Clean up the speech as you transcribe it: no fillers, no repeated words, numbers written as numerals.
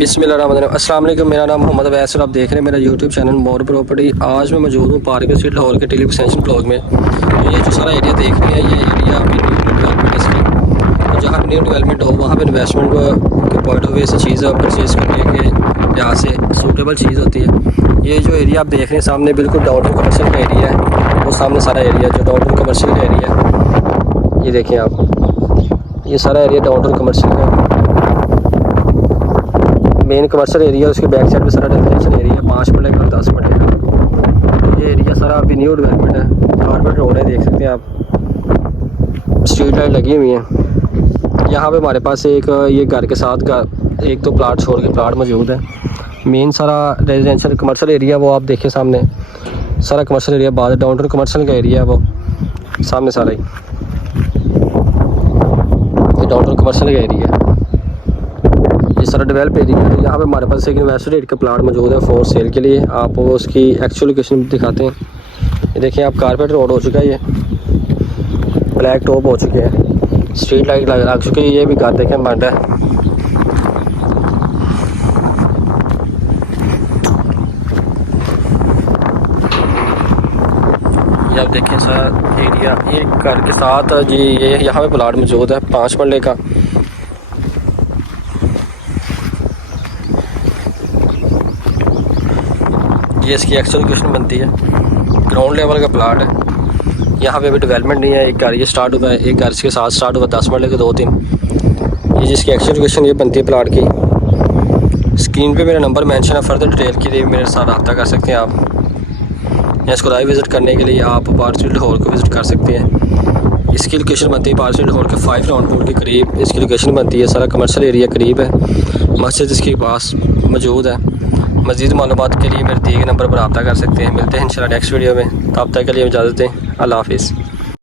बिस्मिल्लाहिर्रहमानिर्रहीम। अस्सलाम वालेकुम। मेरा नाम मोहम्मद अवैस और आप देख रहे हैं मेरा यूट्यूब चैनल मोर प्रॉपर्टी। आज मैं मौजूद हूँ पार्क स्ट्रीट लाहौर के टिली एक्सटेंशन ब्लॉक में। तो ये जो सारा एरिया देख रहे हैं, ये एरिया अभी न्यू डेवलपमेंट इसकी। तो जहाँ न्यू डेवलपमेंट हो वहाँ पर इन्वेस्टमेंट के पॉइंट ऑफ व्यू से चीज़ परचेज़ करने के लिहाज से सूटेबल चीज़ होती है। ये जो एरिया आप देख रहे हैं सामने, बिल्कुल डाउनटाउन कमर्शियल का एरिया है। वो सामने सारा एरिया जो डाउनटाउन कमर्शियल का एरिया है, ये देखें आप, ये सारा एरिया डाउनटाउन कमर्शियल का मेन कमर्शियल एरिया। उसके बैक साइड पे सारा डेवलपमेंट एरिया, 5 मरले का और 10 मरले का। ये एरिया सारा अभी न्यू डेवलपमेंट है। कारपेट रोड है, देख सकते हैं आप, स्ट्रीट लाइट लगी हुई है। यहाँ पे हमारे पास एक ये घर के साथ एक तो प्लाट छोड़ के प्लाट मौजूद है। मेन सारा रेजिडेंशियल कमर्शियल एरिया वो आप देखें सामने, सारा कमर्शियल एरिया। बाद डाउनटाउन कमर्शियल का एरिया है वो सामने सारा ही, ये डाउनटाउन कमर्शियल का एरिया है। ये सारा डेवलप एरिया है। यहाँ पे हमारे पास एक इन्वेस्टर रेट का प्लाट मौजूद है फॉर सेल के लिए। आप उसकी एक्चुअल लोकेशन दिखाते हैं। ये देखिए आप, कारपेट रोड हो चुका है, ये ब्लैक टॉप हो चुके हैं, स्ट्रीट लाइट लग चुकी है। ये भी घर देखें बंद है। ये आप देखें सारा एरिया, ये घर के साथ जी ये यहाँ पे प्लाट मौजूद है 5 मरले का। ये इसकी एक्चुअल लोकेशन बनती है, ग्राउंड लेवल का प्लाट है। यहाँ पे अभी डेवलपमेंट नहीं है। एक घर ये स्टार्ट हुआ है, एक घर इसके साथ स्टार्ट हुआ 10 मरले के 2-3। ये जिसकी एक्चुअल लोकेशन ये बनती है प्लाट की। स्क्रीन पे मेरा नंबर मेंशन है। फर्दर डिटेल के लिए मेरे साथ रब्ता कर सकते हैं आप, या इसको लाइव विज़िट करने के लिए आप पार्क स्ट्रीट लाहौर को विज़िट कर सकते हैं। इसकी लोकेशन बनती है पार्क स्ट्रीट लाहौर के 5 राउंड रोड के करीब इसकी लोकेशन बनती है। सारा कमर्शियल एरिया करीब है, मस्जिद इसके पास मौजूद है। मज़ीद मालूमात के लिए मेरे दिए गए नंबर पर रब्ता कर सकते हैं। मिलते हैं इंशाल्लाह नेक्स्ट वीडियो में। तब तक के लिए इजाज़त दें। अल्लाह हाफ़िज़।